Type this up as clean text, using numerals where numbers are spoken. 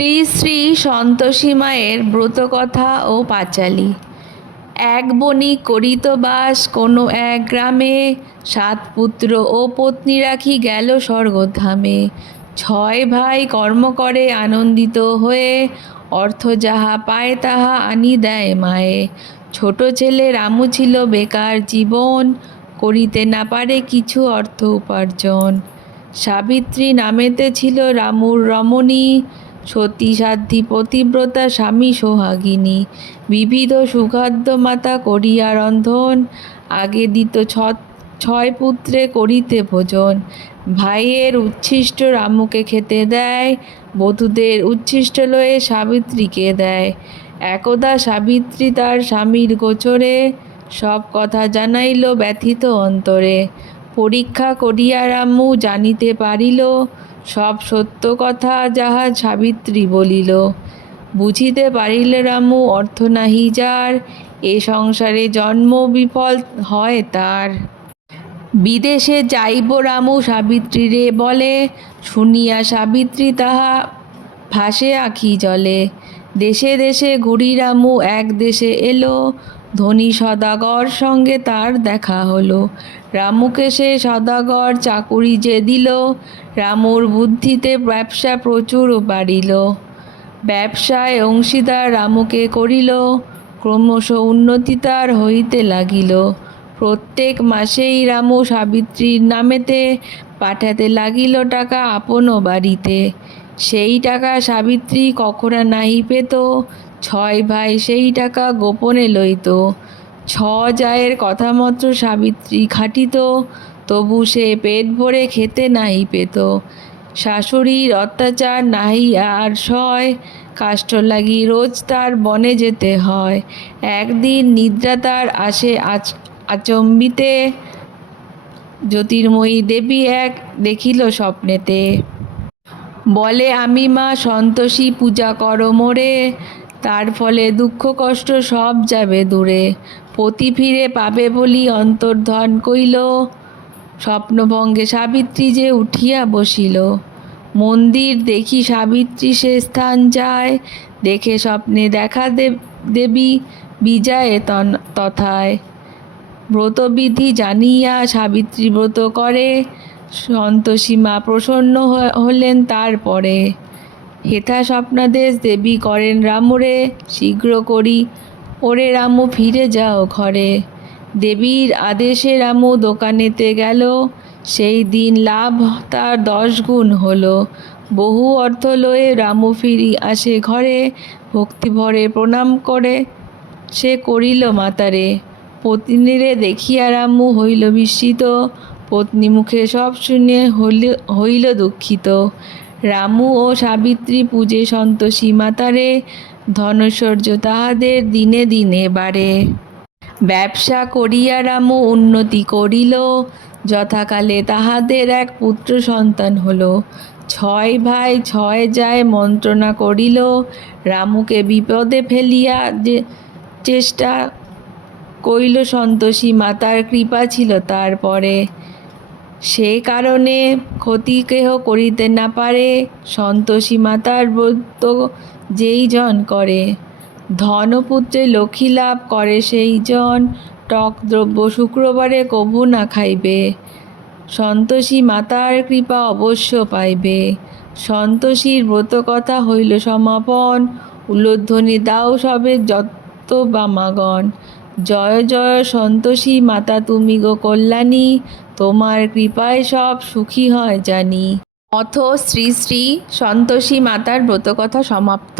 শ্রী শ্রী সন্তোষী মায়ের ব্রতকথা ও পাঁচালী। এক বণিক করিত বাস কোনো এক গ্রামে, 7 পুত্র ও পত্নী রাখি গেল স্বর্গধামে। 6 ভাই কর্ম করে আনন্দিত হয়ে, অর্থ যাহা পায় তাহা আনি দেয় মায়ে। ছোট ছেলে রামু ছিল বেকার জীবন, করিতে না পারে কিছু অর্থ উপার্জন। সাবিত্রী নামেতে ছিল রামুর রমণী, সতী সাধ্বী পতিব্রতা স্বামী সোহাগিনী। বিবিধ সুখাদ্য মাতা করিয়া রন্ধন, আগে দিত 6 পুত্রে করিতে ভোজন। ভাইয়ের উচ্ছিষ্ট রামুকে খেতে দেয়, বধূদের উচ্ছিষ্ট লয়ে সাবিত্রীকে দেয়। একদা সাবিত্রী তার স্বামীর গোচরে, সব কথা জানাইল ব্যথিত অন্তরে। পরীক্ষা করিয়া রামু জানিতে পারিল, সব সত্য কথা যাহা সাবিত্রী বলিল। বুঝিতে পারিল রামু অর্থ নাহি যার, এ সংসারে জন্ম বিফল হয় তার। বিদেশে যাইব রামু সাবিত্রীরে বলে, শুনিয়া সাবিত্রী তাহা ভাসে আঁখি জলে। দেশে দেশে ঘুরি রামু এক দেশে এলো, ধনী সদাগর সঙ্গে তার দেখা হলো। রামুকে সে সদাগর চাকুরি যে দিল, রামুর বুদ্ধিতে ব্যবসা প্রচুর বাড়িল। ব্যবসায় অংশীদার রামুকে করিল, ক্রমশ উন্নতি তার হইতে লাগিল। প্রত্যেক মাসেই রামু সাবিত্রীর নামেতে পাঠাতে লাগিল টাকা আপন বাড়িতে। সেই টাকা সাবিত্রী কখনো নাহি পেত, 6 ভাই সেই টাকা গোপনে লইত। 6 জায়ের কথা মাত্র সাবিত্রী খাটিত, তবু সে পেট ভরে খেতে নাহি পেত। শাশুড়ির অত্যাচার নাহি আর সয়, কাষ্ঠ লাগি রোজ তার বনে যেতে হয়। একদিন নিদ্রা তার আসে আচম্বিতে, জ্যোতির্ময়ী দেবী এক দেখিল স্বপ্নেতে। বলে আমি মা সন্তোষী পূজা করো মোরে, তার ফলে দুঃখ কষ্ট সব যাবে দূরে। পতি ফিরে পাবে বলি অন্তর্ধান কইল, স্বপ্নভঙ্গে সাবিত্রী যে উঠিয়া বসিল। মন্দির দেখি সাবিত্রী সে স্থান যায়, দেখে স্বপ্নে দেখা দেবী বিজয়ে তথায়। ব্রতবিধি জানিয়া সাবিত্রী ব্রত করে, সন্তোষী মা প্রসন্ন হলেন তারপরে। হেথা স্বপ্নাদেশ দেবী করেন রামুরে, শীঘ্র করি ওরে রামু ফিরে যাও ঘরে। দেবীর আদেশে রামু দোকানেতে গেল, সেই দিন লাভ তার 10 গুণ হলো। বহু অর্থ লয়ে রামু ফিরি আসে ঘরে, ভক্তি ভরে প্রণাম করে সে করিল মাতারে। পত্নীরে দেখিয়া রামু হইল বিস্মিত, পত্নী মুখে সব শুনে হইল দুঃখিত। রামু ও সাবিত্রী পূজে সন্তোষী মাতারে, ধনৈশ্বর্য তাহাদের দিনে দিনে বাড়ে। ব্যবসা করিয়া রামু উন্নতি করিল, যথাকালে তাহাদের এক পুত্র সন্তান হলো। 6 ভাই 6 জায় মন্ত্রণা করিল, রামুকে বিপদে ফেলিয়া যে চেষ্টা কইল সন্তোষী মাতার কৃপা ছিল তার পরে। সে কারণে ক্ষতি কেহ করিতে না পারে, সন্তোষী মাতার ব্রত যেই জন করে। ধনপুত্রে লক্ষ্মী লাভ করে সেই জন, টক দ্রব্য শুক্রবারে কভু না খাইবে। সন্তোষী মাতার কৃপা অবশ্য পাইবে। সন্তোষীর ব্রত কথা হইল সমাপন, উলুধ্বনি দাও সবে যত বামাগণ। জয় জয় সন্তোষী মাতা তুমি গো কল্যাণী, তোমার কৃপায় সব সুখী হয় জানি। অথ শ্রী শ্রী সন্তোষী মাতার ব্রতকথা সমাপ্ত।